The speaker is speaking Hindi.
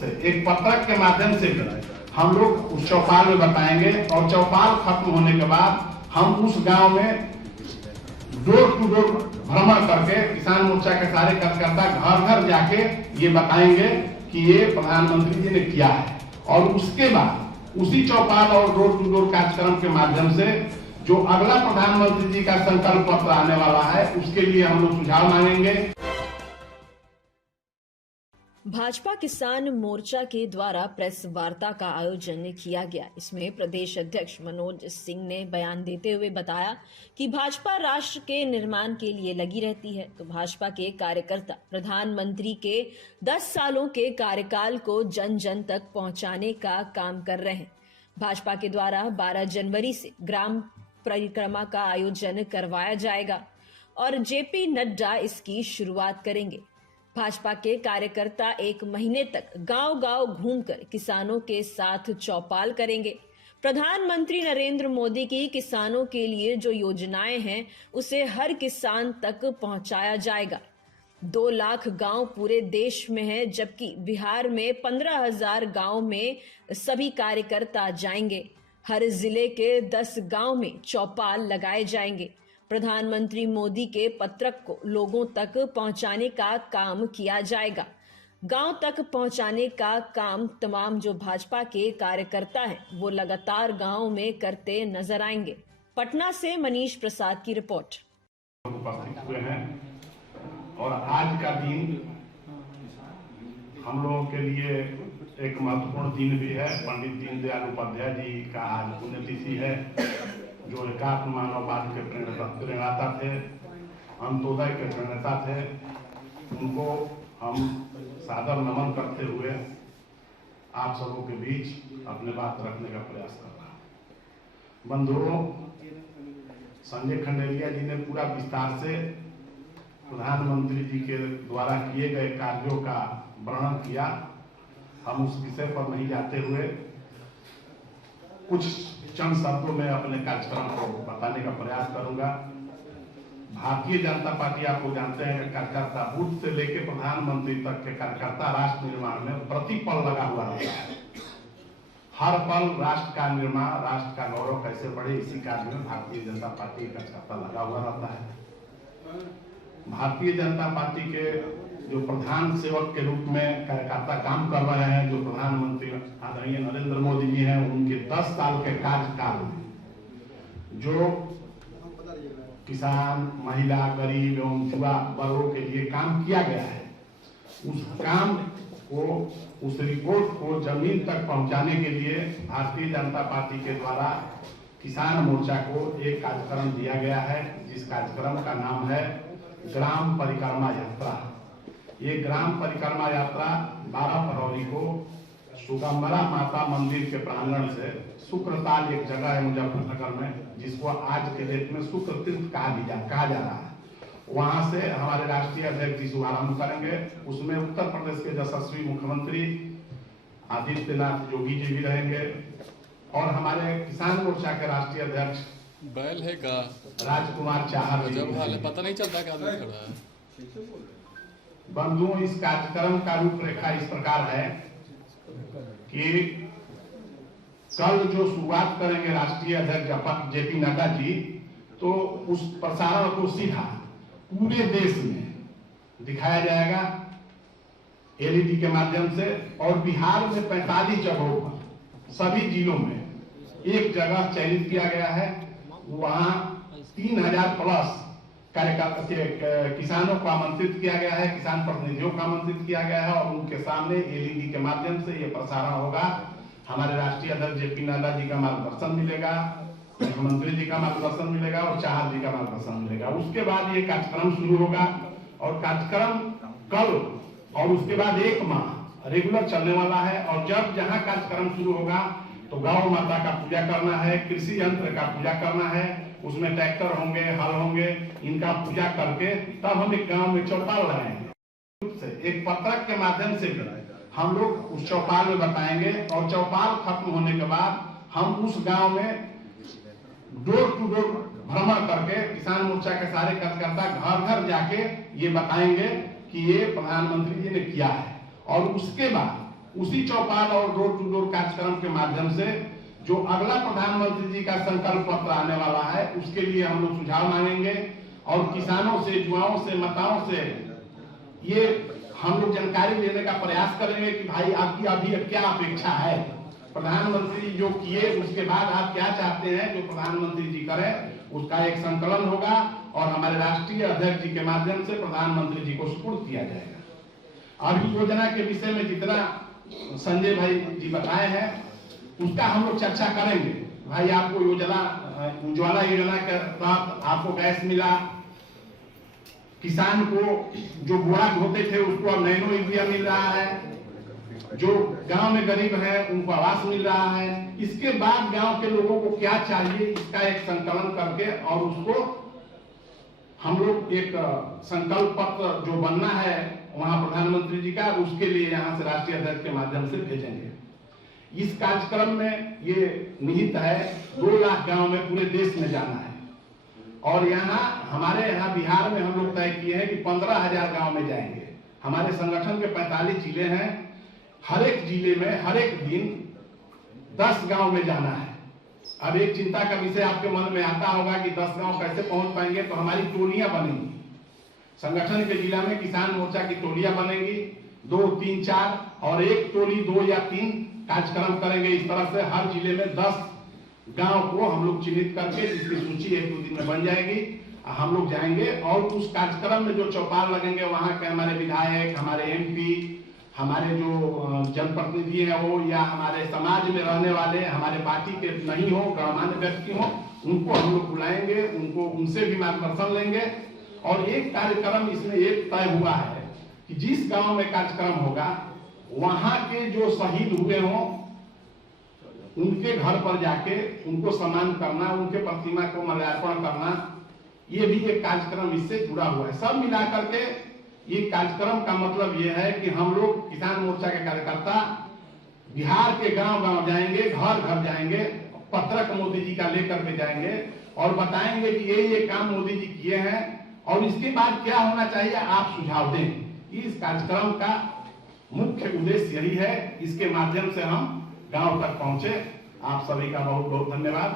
से एक पत्रक के माध्यम से हम लोग उस चौपाल में बताएंगे और चौपाल खत्म होने के बाद हम उस गांव में डोर टू डोर भ्रमण करके किसान मोर्चा के सारे कार्यकर्ता घर घर जाके ये बताएंगे कि ये प्रधानमंत्री जी ने किया है। और उसके बाद उसी चौपाल और डोर टू डोर कार्यक्रम के माध्यम से जो अगला प्रधानमंत्री जी का संकल्प पत्र आने वाला है उसके लिए हम लोग सुझाव मांगेंगे। भाजपा किसान मोर्चा के द्वारा प्रेस वार्ता का आयोजन किया गया। इसमें प्रदेश अध्यक्ष मनोज सिंह ने बयान देते हुए बताया कि भाजपा राष्ट्र के निर्माण के लिए लगी रहती है, तो भाजपा के कार्यकर्ता प्रधानमंत्री के 10 सालों के कार्यकाल को जन जन तक पहुंचाने का काम कर रहे हैं। भाजपा के द्वारा 12 जनवरी से ग्राम परिक्रमा का आयोजन करवाया जाएगा और जेपी नड्डा इसकी शुरुआत करेंगे। भाजपा के कार्यकर्ता 1 महीने तक गांव-गांव घूमकर किसानों के साथ चौपाल करेंगे। प्रधानमंत्री नरेंद्र मोदी की किसानों के लिए जो योजनाएं हैं उसे हर किसान तक पहुंचाया जाएगा। 2 लाख गांव पूरे देश में हैं, जबकि बिहार में 15,000 गांव में सभी कार्यकर्ता जाएंगे। हर जिले के 10 गांव में चौपाल लगाए जाएंगे। प्रधानमंत्री मोदी के पत्रक को लोगों तक पहुंचाने का काम किया जाएगा। गांव तक पहुंचाने का काम तमाम जो भाजपा के कार्यकर्ता हैं वो लगातार गांव में करते नजर आएंगे। पटना से मनीष प्रसाद की रिपोर्ट। उपस्थित हुए हैं और आज का दिन हम लोगों के लिए एक महत्वपूर्ण दिन भी है। पंडित दीनदयाल उपाध्याय जी का आज पुण्यतिथि है, जो एकात्म मानववाद के प्रणेता थे, अंत्योदय के प्रणेता थे। उनको हम सादर नमन करते हुए आप सबों के बीच अपने बात रखने का प्रयास कर रहा हूं। बंधुओं, संजय खंडेलिया जी ने पूरा विस्तार से प्रधानमंत्री जी के द्वारा किए गए कार्यों का वर्णन किया। हम उस विषय पर नहीं जाते हुए कुछ चंद शब्दों में अपने कार्यक्रम को बताने का प्रयास करूंगा। भारतीय जनता पार्टी, आपको जानते हैं, कार्यकर्ता बूथ से लेकर प्रधानमंत्री तक के कार्यकर्ता राष्ट्र निर्माण में प्रति पल लगा हुआ रहता है। हर पल राष्ट्र का निर्माण, राष्ट्र का गौरव कैसे बढ़े, इसी कार्य में भारतीय जनता पार्टी का कार्यकर्ता लगा हुआ रहता है। भारतीय जनता पार्टी के जो प्रधान सेवक के रूप में कार्यकर्ता काम कर रहे हैं, जो प्रधानमंत्री आदरणीय नरेंद्र मोदी जी हैं, उनके 10 साल के कार्यकाल में जो किसान, महिला, गरीब एवं युवा वर्गों के लिए काम किया गया है, उस काम को, उस रिपोर्ट को जमीन तक पहुंचाने के लिए भारतीय जनता पार्टी के द्वारा किसान मोर्चा को एक कार्यक्रम दिया गया है, जिस कार्यक्रम का नाम है ग्राम परिक्रमा यात्रा। ये ग्राम परिक्रमा यात्रा 12 फरवरी को सुगम्बरा माता मंदिर के प्रांगण से शुक्रताल, एक जगह है मुजफ्फरनगर में, जिसको आज के डेट में शुक्र तीर्थ कहा जा रहा है, वहां से हमारे राष्ट्रीय अध्यक्ष जी शुभारंभ करेंगे। उसमें उत्तर प्रदेश के यशस्वी मुख्यमंत्री आदित्यनाथ योगी जी भी रहेंगे और हमारे किसान मोर्चा के राष्ट्रीय अध्यक्ष बैल है का राजकुमार चाहर जी। जब हाल पता नहीं चलता क्या खड़ा है। बंधुओं, इस कार्यक्रम का रूपरेखा इस प्रकार है कि कल जो शुरुआत करेंगे राष्ट्रीय अध्यक्ष जेपी नड्डा जी, तो उस प्रसारण को सीधा पूरे देश में दिखाया जाएगा एलईडी के माध्यम से। और बिहार में 45 जगहों पर, सभी जिलों में एक जगह चयनित किया गया है, वहां 3000 प्लस कार्यकर्ता किसानों को आमंत्रित किया गया है, किसान प्रतिनिधियों को आमंत्रित किया गया है और उनके सामने एलईडी के माध्यम से ये प्रसारण होगा। हमारे राष्ट्रीय अध्यक्ष जेपी नड्डा जी का मार्गदर्शन मिलेगा, मुख्यमंत्री जी का मार्गदर्शन मिलेगा और चाहर जी का मार्गदर्शन मिलेगा। उसके बाद ये कार्यक्रम शुरू होगा और कार्यक्रम कल और उसके बाद 1 माह रेगुलर चलने वाला है। और जब जहां कार्यक्रम शुरू होगा तो गौ माता का पूजा करना है, कृषि यंत्र का पूजा करना है, उसमें ट्रैक्टर होंगे, हल होंगे, इनका पूजा करके तब हम एक गांव में चौपाल लगाएंगे। एक पत्रक के माध्यम से हम लोग उस चौपाल में बताएंगे और चौपाल खत्म होने के बाद हम उस गांव में डोर टू डोर भ्रमण करके किसान मोर्चा के सारे कार्यकर्ता घर घर जाके ये बताएंगे कि ये प्रधानमंत्री जी ने किया है। और उसके बाद उसी चौपाल और डोर टू डोर कार्यक्रम के माध्यम से जो अगला प्रधानमंत्री जी का संकल्प पत्र आने वाला है उसके लिए हम लोग सुझाव मांगेंगे और किसानों से, युवाओं से, मतदाताओं से ये हम लोग जानकारी लेने का प्रयास करेंगे कि भाई आपकी अभी क्या अपेक्षा है, प्रधानमंत्री जो किए उसके बाद आप क्या चाहते हैं जो प्रधानमंत्री जी करें, उसका एक संकलन होगा और हमारे राष्ट्रीय अध्यक्ष जी के माध्यम से प्रधानमंत्री जी को सुपुर्द किया जाएगा। अभी योजना के विषय में जितना संजय भाई जी बताए हैं उसका हम लोग चर्चा करेंगे। भाई आपको योजना, उज्ज्वला योजना के तहत आपको गैस मिला, किसान को जो बोरा ढोते थे उसको अब नैनो यूरिया मिल रहा है, जो गांव में गरीब है उनको आवास मिल रहा है। इसके बाद गांव के लोगों को क्या चाहिए इसका एक संकलन करके और उसको हम लोग एक संकल्प पत्र जो बनना है वहां प्रधानमंत्री जी का, उसके लिए यहां से राष्ट्रीय अध्यक्ष के माध्यम से भेजेंगे। इस कार्यक्रम में ये निहित है 2 लाख गांव में पूरे देश में जाना है और हमारे यहाँ बिहार में हम लोग तय किए हैं कि 15,000 गांव में जाएंगे। हमारे संगठन के 45 जिले हैं, हर एक जिले में हर एक दिन 10 गांव में जाना है। अब एक चिंता का विषय आपके मन में आता होगा कि 10 गांव कैसे पहुंच पाएंगे, तो हमारी टोलियां बनेंगी। संगठन के जिला में किसान मोर्चा की टोलियां बनेंगी, 2, 3, 4 और एक टोली 2 या 3 कार्यक्रम करेंगे। इस तरह से हर जिले में 10 गांव को हम लोग चिन्हित करके जिसकी सूची 1-2 दिन में बन जाएगी, हम लोग जाएंगे और उस कार्यक्रम में जो चौपाल लगेंगे वहां के हमारे विधायक, हमारे MP, हमारे जो जनप्रतिनिधि है वो या हमारे समाज में रहने वाले हमारे पार्टी के नहीं हो, गणमान्य व्यक्ति हो, उनको हम लोग बुलाएंगे, उनसे भी मार्गदर्शन लेंगे। और एक कार्यक्रम इसमें एक तय हुआ है कि जिस गांव में कार्यक्रम होगा वहां के जो शहीद हुए हों उनके घर पर जाके उनको सम्मान करना, उनके प्रतिमा को माल्यार्पण करना, ये भी एक कार्यक्रम इससे जुड़ा हुआ है। सब मिलाकर के ये कार्यक्रम का मतलब ये है कि हम लोग किसान मोर्चा के कार्यकर्ता बिहार के गांव-गांव जाएंगे, घर-घर जाएंगे, पत्रक मोदी जी का लेकर के जाएंगे और बताएंगे कि ये काम मोदी जी किए हैं और इसके बाद क्या होना चाहिए आप सुझाव दें। इस कार्यक्रम का मुख्य उद्देश्य यही है, इसके माध्यम से हम गांव तक पहुंचे। आप सभी का बहुत बहुत धन्यवाद।